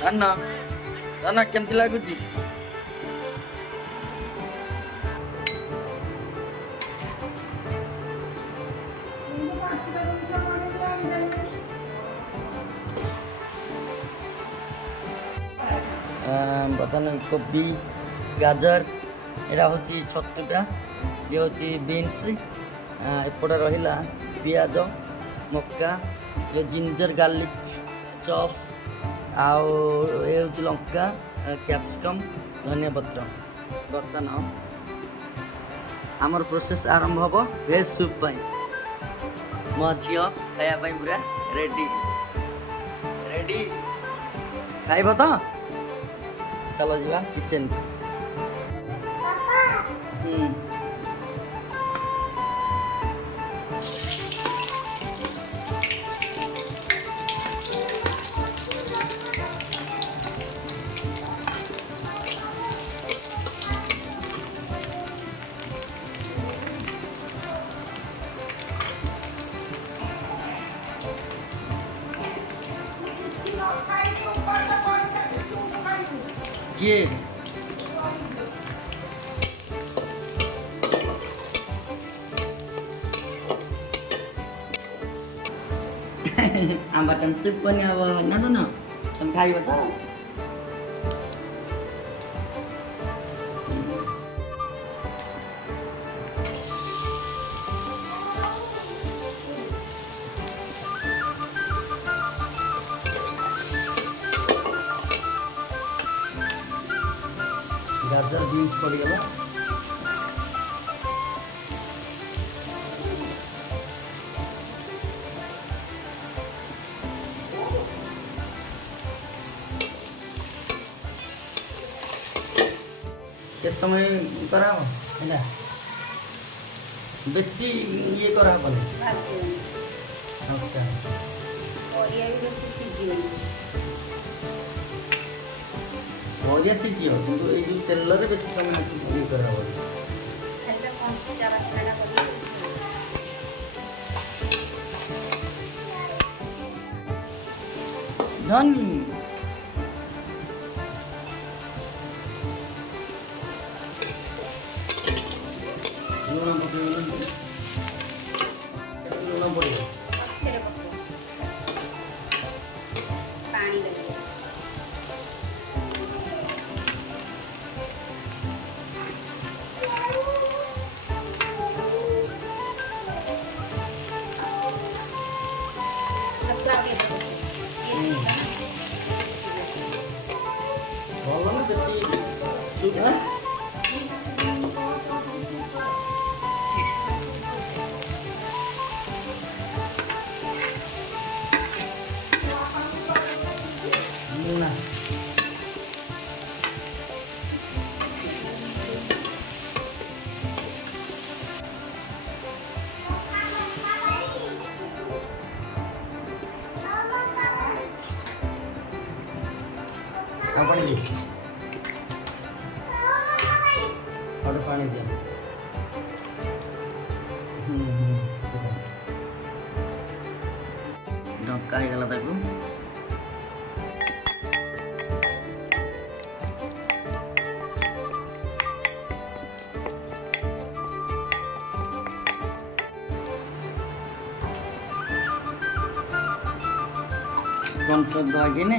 धान धान केमती लगुच बर्तमान कोबी गाजर यहाँ हूँ छतुटा ये हूँ बीन्स एपटे रहा पियाज मक्का ये जिंजर गार्लिक चॉप्स आउ ये हूँ लंका कैप्सिकम धनिया पत्र बर्तमान आमर प्रोसेस आरंभ हम भेज सूप मो झी खायापी पूरा रेडी रेडी खाइब तो चलो जीवा किचन ये आम्बाटन सुप पनि अब न तुम खाइबो त गाजर बीन्स पड़गला के समय करा है बेसी ये करा बोले अच्छा और ये सीजी हो किंतु ये जो तेल रे बेसी समय ये करा बोले धनी लूण पड़ेगा भल ना बेसी ना पानी और पानी दिया ढक्का ହେଇଗଲା ତାକୁ गंठ दगे ने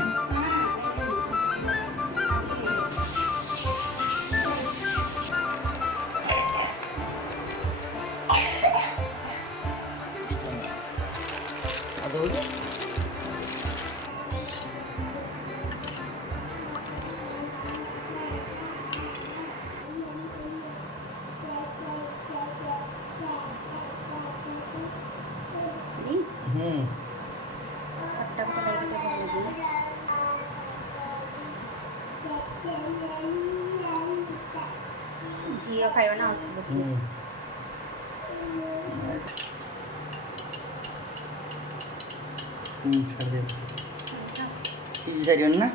झील खाइबा ना छाड़ दे सीजी सारी ना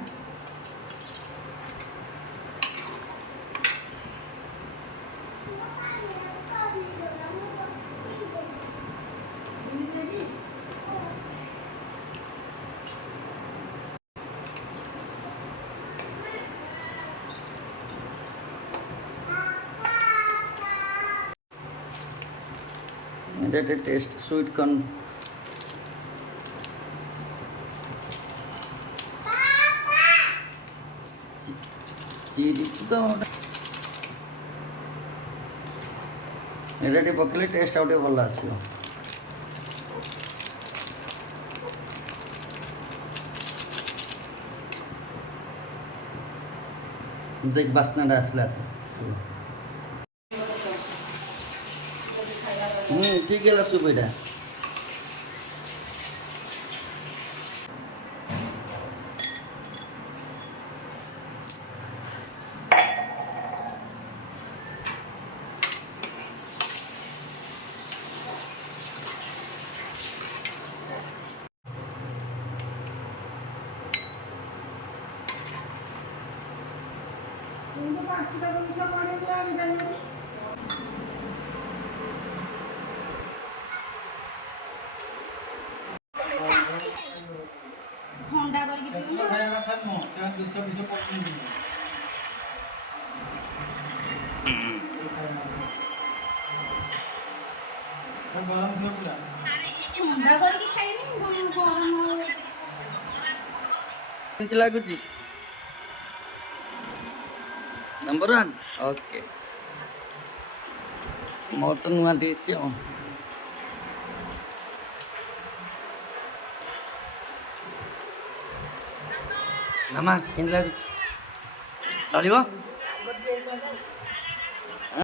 ଏଇଟା ଟେଷ୍ଟ ସୁଇଟ୍ କର୍ନ ଚିରି ତ ଏଇଟା ଟିକେ ପକେଇଲେ ଟେଷ୍ଟ ଆଉ ଟିକେ ଭଲ ଆସିବ। देख बास्नाटा आसला ठीक है सूप यहाँ ଥଣ୍ଡା କରିକି ପିଇବୁ। ଖାଇବା କଥା ନୁହଁ ସେ ବିଷ ପକଉଛନ୍ତି। ଗରମ ଥିବ ପୁରା ଥଣ୍ଡା କରିକି ଖାଇବି ଗରମ କେମିତି ଲାଗୁଛି ନମ୍ବର 1 ଓକେ ମୋର ତ ନୂଆ ଡିସ୍ ଆଉ ମାମା କେମିତି ଲାଗୁଛି ଚଳିବ।